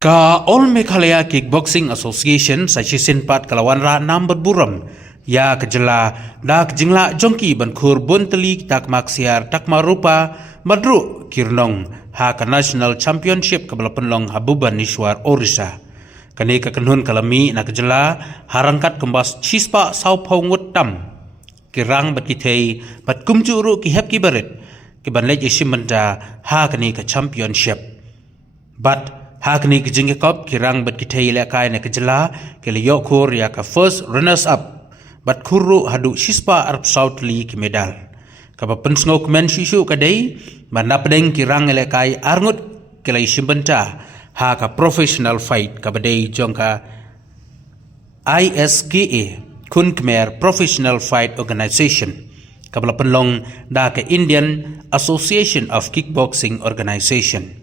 Ka All Meghalaya Kickboxing Association sa Pat Kalawan Ra number buram ya kejela dak jingla jongki bankhur bonteli tak maksiar tak marupa madru kirnong ha ka national championship kabala penlong habuban Nishwar Orissa kani ka kanhun kalami na kejela harangkat kembas chispa saupau ngutam kirang bat kitei bat kumjuru ki hep ki barit ki ban lej ishimanda ha kani ka championship bat ha kani ki jingekop kirang bat kitei le kai na kejela ki le yokur ya ka first runners up bat kuru hadu shispa Arab South League medal. Kapa pensngok men shishu kadai manapdeng kirang elekai arngut kelai simbenta ha ka professional fight kabadai jongka ISKA Kun Khmer Professional Fight Organization kabla penlong da ka Indian Association of Kickboxing Organization.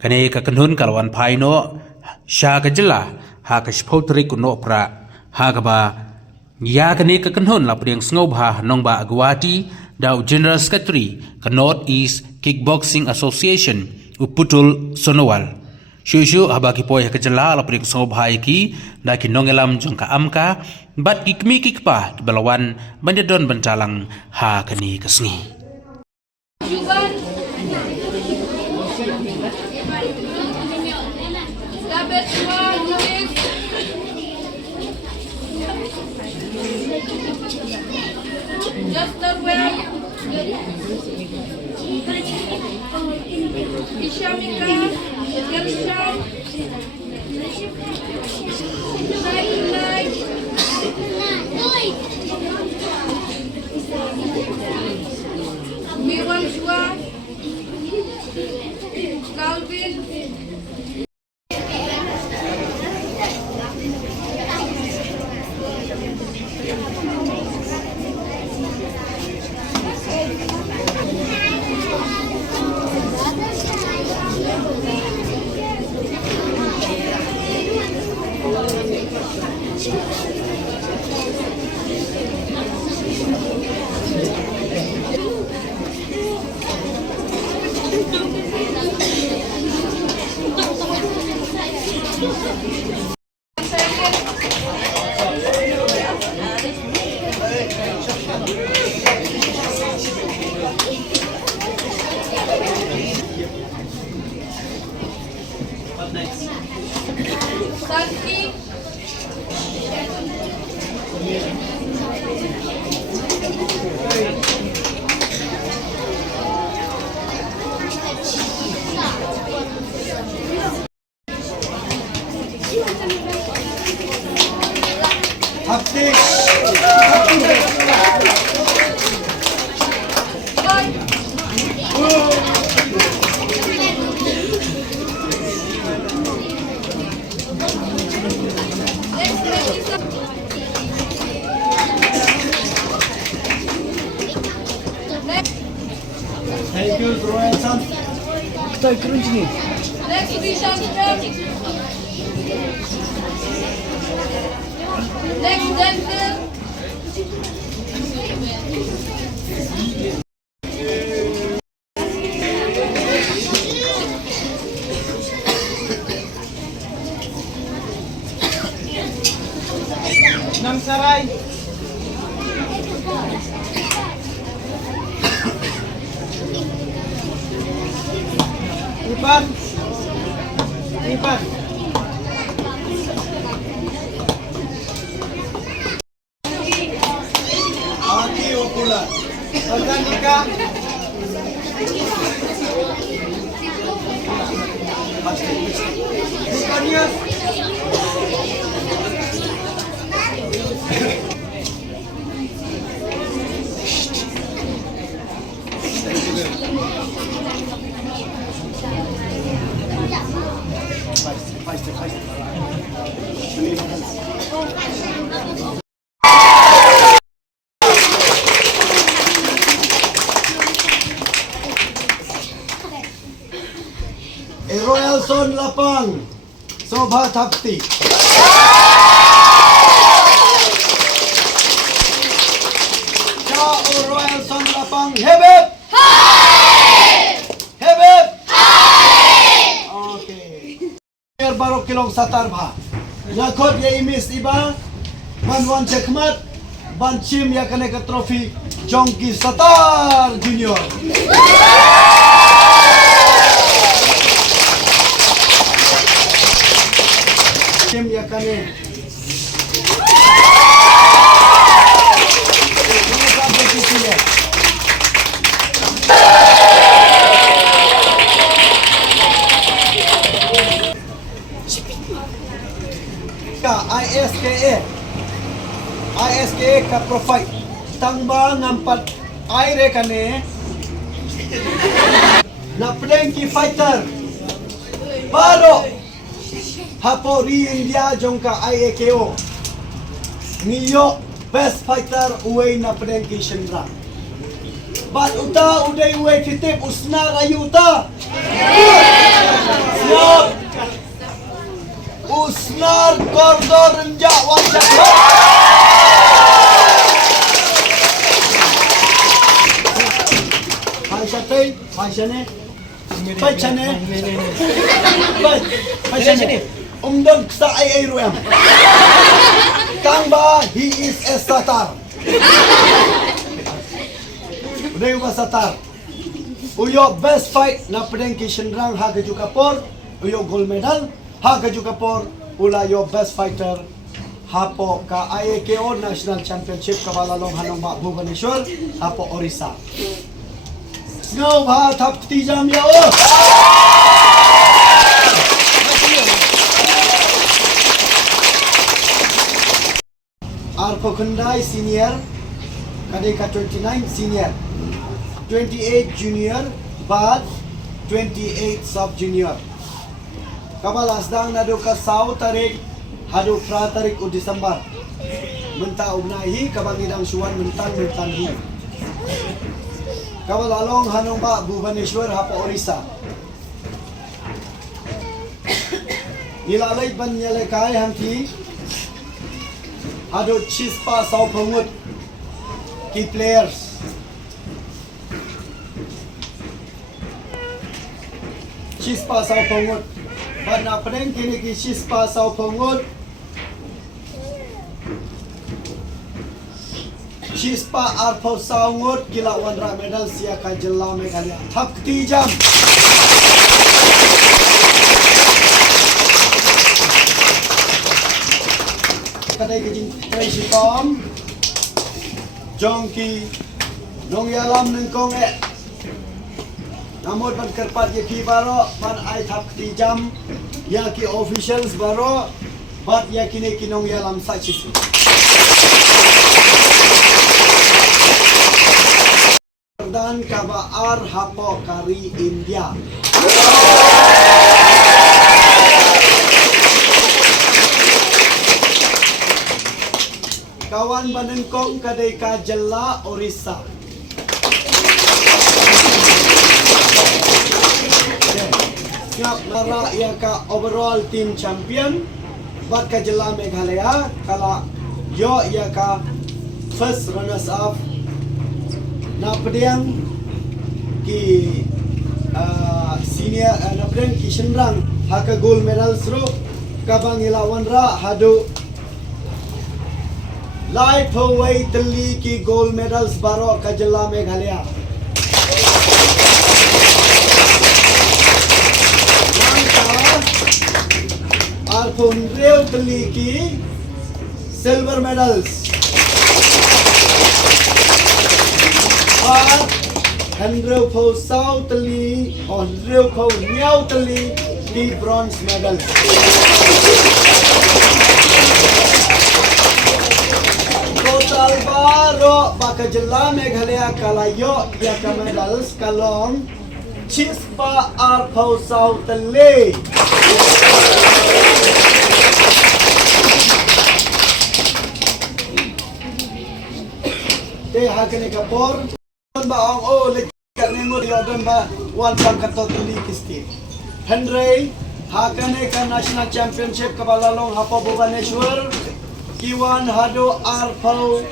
Kane ka kanhun kalwan phaino sha ka jila ha ka spotri kuno pra ha ka ba ya kani ka kanhon la priang sngoba nongba agwati daw General Secretary ka North East Kickboxing Association uputul Sonowal shushu habaki poy ka jala la priang sngoba iki da ki nongelam jongka amka bat kikmi kikpa balawan bandedon bantalang ha kani kasngi Just the way Ishamika, Yelisham, Miwan Shua, Calvin. Santi Thank you, Royal Son. Stay cringing. next vision next dental Nang Saray. Ipan. Ipan. Aki Upula. Organika. Bukanias. Royal Son Lapang, Sobha Thapti. Royal Son Lapang, Hebeb! Hebeb! baru kilong satar bha. Nakot ye imis iba ban wan chekmat ban chim ya kane ka trophy Jongki Satar Junior. Chim ya kane. ISKA ka profile tangba ngampat aire kane na plenki fighter baro hapo ri India jongka IAKO niyo best fighter uwe na plenki shendra bat uta uday uwe kitip usna ayuta siap usnar kordor renjak wajak Paishane umdon sa ay ruem Kangba he is a satar Rewa satar uyo best fight na pedengki shendrang hagaju kapor uyo gold medal hagaju kapor ula yo best fighter hapo ka IAKO National Championship kabalalong hanong ba Bhubaneswar hapo Orissa Snow bha thap tijam ya o Arko Khandai senior Kadeka 29 senior 28 junior but 28 sub junior Kabalas dang nado ka saw tarik hadu pra tarik u Desember menta ugnahi kabangidang suwan mentan hi Kawalalong hanong ba Bhubaneswar hapo Orissa Nilalay ban nyalekay hangki hado chispa saw pangut key players chispa saw pangut ban na preng kini ki chispa saw pangut Chispa arpo saungut gila wandra medal siaka jela Meghalaya thap tijam kadai kejing traisi tom Jongki nongyalam nengkong namun pan kerpat yaki baro pan ai thap tijam yaki officials baro bat yakine kinongyalam sachisi dan kabaar hapo kari India kawan banengkong kadai ka jela Orissa ngap nara ya ka overall team champion bat ka jela Meghalaya kala yo ya ka first runners up na pedang ki senior na pedang ki shendrang haka gold medal sro kabang ilawan ra hadu light weight li ki gold medals baro ka jela Meghalaya arpun rew li ki silver medals Handrew po South Tali or Handrew po Niao Tali di bronze medal. Total baro baka jela Meghalaya kalayo ya ka medals kalong chispa ar po South Tali. Te hakane kapor ba ang o lekat nengo diodon ba wan bang kato tuli kisti Henry hakane ka national championship kabalalong hapo Bhubaneswar kiwan hado arpo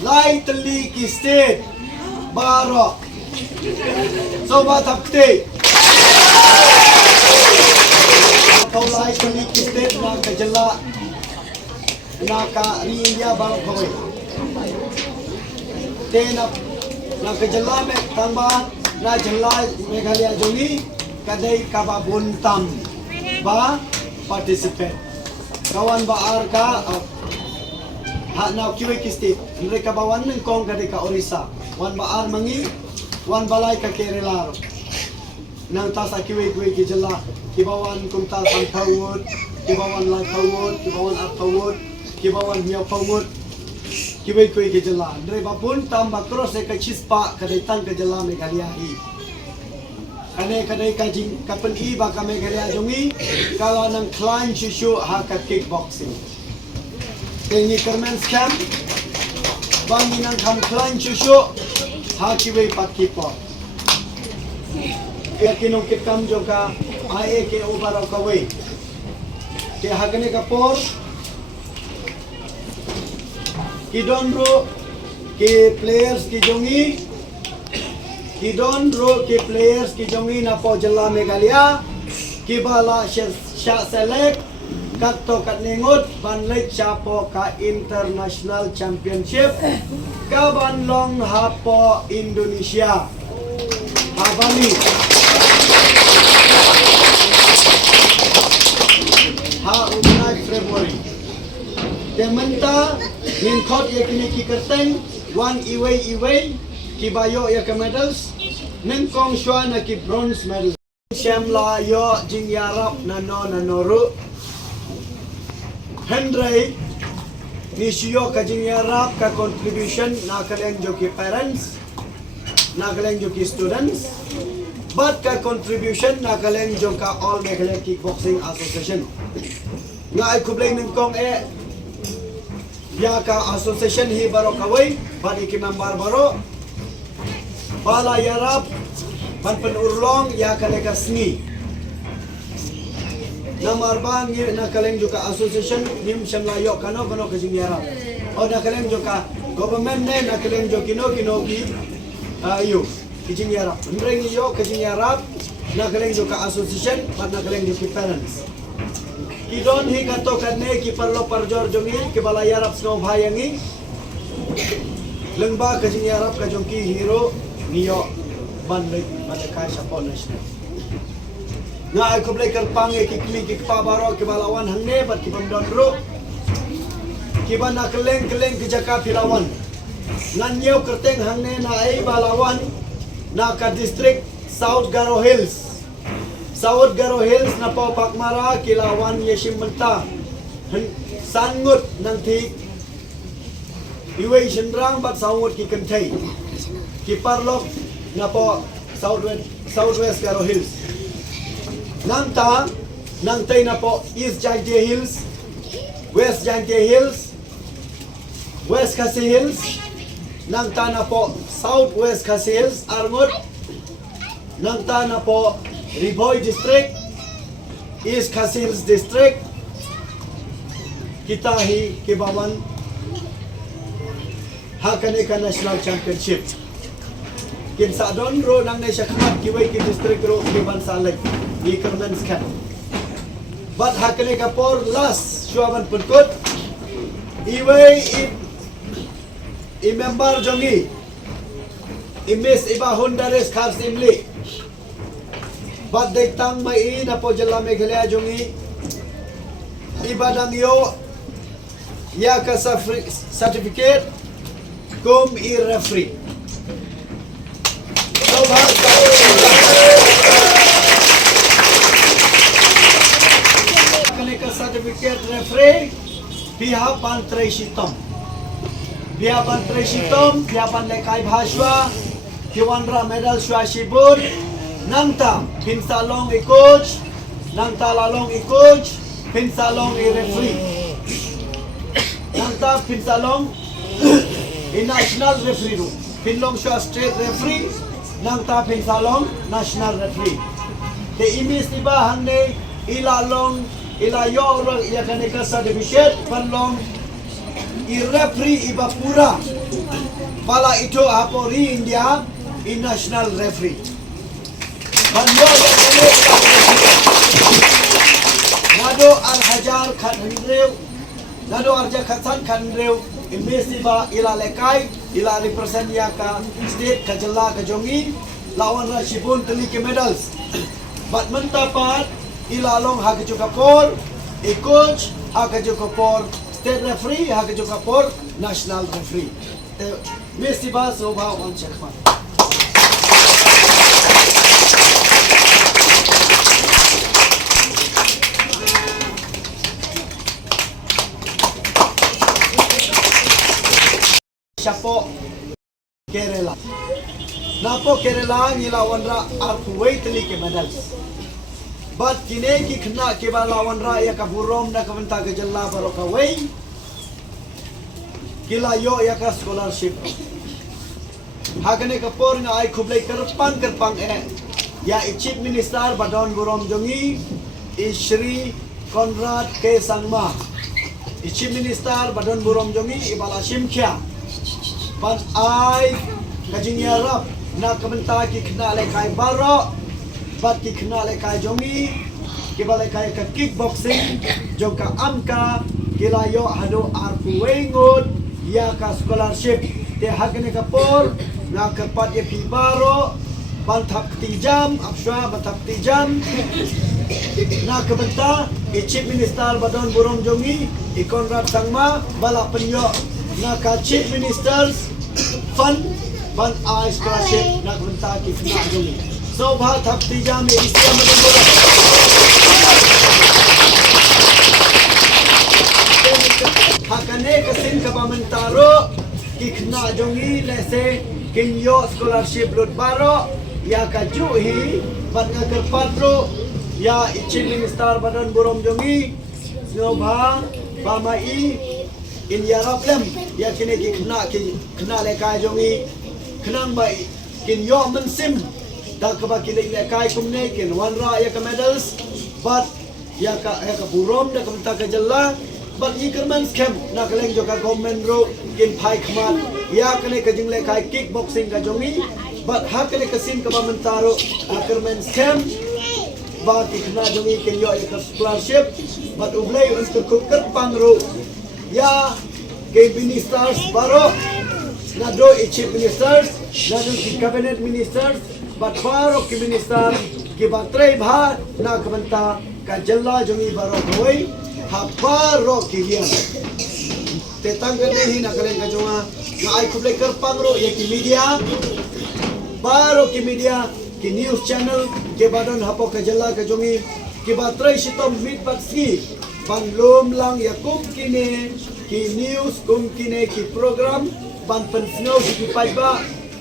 light tuli kisti baro so ba tapte paulai kami kistet na kajala na ka ri India bang koi te na kajala me tamban na jala Meghalaya jongi kadai kaba buntam ba participate kawan ba arka ha na kiwe kistet mereka bawan ng kong kadai ka Orissa wan ba ar mangi wan balai ka Kerala nang tas akiwe ki jala kibawan kumta sang pawud kibawan lai pawud kibawan ak pawud kibawan hiya pawud kiwe ki jala dre babun tam bakros ka chispa kadai tang ka jala Meghalaya hi ane kadai ka jing kapen i ba ka Meghalaya jongi kala nang climb shushu ha ka kickboxing tengi kermen scam bangi nang kam climb shushu ha kiwe pat kipo ke kinong kitam joka ae ke ubara kawe ke hagane kapor kidonro ke players ki jongi kidonro ke players ki jongi na po jala Meghalaya ki bala sha select katto katningot banlek chapo ka international championship ka banlong hapo Indonesia Bali ha unai Februari dementa min khot ye kini ki kerteng wan iway ki bayo ya ke medals min kong shwa na ki bronze medal shamla yo jing yarap nanoru Henry nisyo ka jing yarap ka contribution na kalen jo ki parents na kalen jo ki students but ka contribution na kalen jo ka All Meghalaya Kickboxing Association nga ay kublay ng kong ya ka association hi baro kaway badi ki member baro bala yarap ban penurlong ya kaleka sni namar bang na kalen jo ka association nim shamlayo kano ka jing yarap o na kalen jo ka government ne na kalen jo kino ki ayo kijing yarap mreng yo kijing yarap na kaleng jo ka association pat na kaleng jo ki parents kidon hi kato kadne ki parlo parjor jongi ki bala yarap sno bhayangi lengba kijing yarap ka jongki hero niyo ban kai sapo national na ay kublay karpang ki kmi ki pabaro ki balawan hangne pat ki pamdonro ki ban na kaleng ki jaka pilawan nanyo kerteng hangne na ay balawan na ka district South Garo Hills na po pakmara kilawan yesim menta sangut nang thi iway sendrang bat sangut ki kentai ki parlok na po Southwest Garo Hills nang tay na po East Jaintia Hills West Jaintia Hills West Khasi Hills nang tana po Southwest Khasi Hills Arngot nang tana po Riboy District East Khasi Hills District kita hi kibawan hakane ka national championship kinsa don ro nang nesya khat kiway ki district ro kiban salag ni kermen skat but hakane ka por last shuaban putkot iway member jongi imis iba Hondares Cars Imli bat dektang mai na po jala Meghalaya jongi iba dang yo ya ka certificate kum i referee so bhag kane ka certificate referee pihak pantrai sitom Biapan Tresitom, biapan Lekai Bhashwa, Kiwanra Medal Shwa Shibur, Nangta, Pinsalong i coach, Nangta Lalong i coach, Pinsalong i referee. Nangta Pinsalong i national referee room. Pinlong Shwa state referee, Nangta Pinsalong national referee. Ke imis tiba hangne ilalong ilayo orang ia kaneka certificate panlong i-referee iba pura pala ito apori India i national referee. Banyo Nado Al-Hajar Khan Hendrew, Nado Arja Khasan Khan Hendrew, Imbesiba ila lekai, ila represent yaka state kajala kajongi, lawan Rashibun teliki medals. Bat mentapat ila long hagaju kapor, coach hagaju kapor, state referee hagaju kapor, national referee. Mesiba sobha on checkman. Siapo Kerala. Napo Kerala ngila wanra arkuway teliki medals. But kine ki khna ke bala wanra ya kaburom na kavanta gajalla barokaway. Kila yo ya ka scholarship. Hagane kapor nga ay kublay karpang ya chief minister Badon Burom Jongi Shri Conrad K Sangma. Chief minister Badon Burom Jongi ibala Shimkya. Ban ay kajinyarap na kamenta ki khna lekai baro bat ki khna lekai jongi ki balekai ka kickboxing joka amka kilayo hado arpuwengot ya ka scholarship te hagne kapor na kapat ye pi baro ban thap tijam apsha batap tijam na kamenta chief minister Badon Burom Jongi Conrad Sangma bala penyo na ka chief ministers fund ban ay scholarship na kumenta ki khna jongi so bha thap tijam me isya Badon Burom hakane kasin ka bamentaro ki khna jongi lese kinyo scholarship lut baro ya ka juhi ban ngaker patro ya chief minister Badon Burom Jongi snobha bamai in Yaraplem ya kini ki khna lekai jongi khnang bai kin yo mensim da ka ba ki lekai kumne kin wanra ya ka medals but ya ka burom da kamta ka jalla but ikerman scam na kaleng jo ka government ro kin phai khmat ya kane ka jing lekai kickboxing ka jongi but ha kane ka sin ka ba mentaro ikerman scam ba ki khna jongi kin yo ya ka scholarship but ublay untuk kukar pangro ya ke ministers baro nado chief ministers nado ki cabinet ministers but baro ki minister ki batre bha na kamanta ka jalla jongi baro koi ha baro ki lian te tangane hi na kalen ka jonga na ai kuble kar pangro ye ki media baro ki media ki news channel ke badon hapo ka jalla ka jongi ki batre shitom mit patski ban lom lang ya kum kine ki news kum kine ki program ban pen snow ki paiba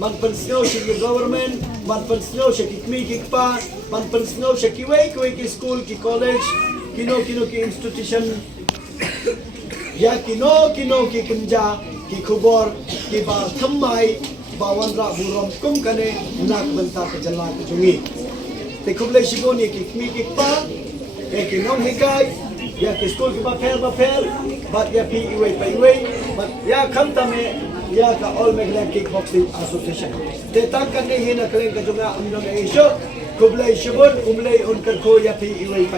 ban pen snow ki government ban pen snow ki kmi ki pa ban pen snow ki way ki school ki college kino ki institution ya kino ki kunja ki khubor ki ba thammai ba wanra burom kum kane nak banta ka jalla ka jungi te khuble shiboni ki kmi ki pa ki nom hikai ya ke school ki ba pher but ya pi iwe but ya khanta me ya ka all Meghalaya Kickboxing Association te tak kan ni hina kalen ka junga amno me isho kublai shibon umlai unkar ko ya pi iwe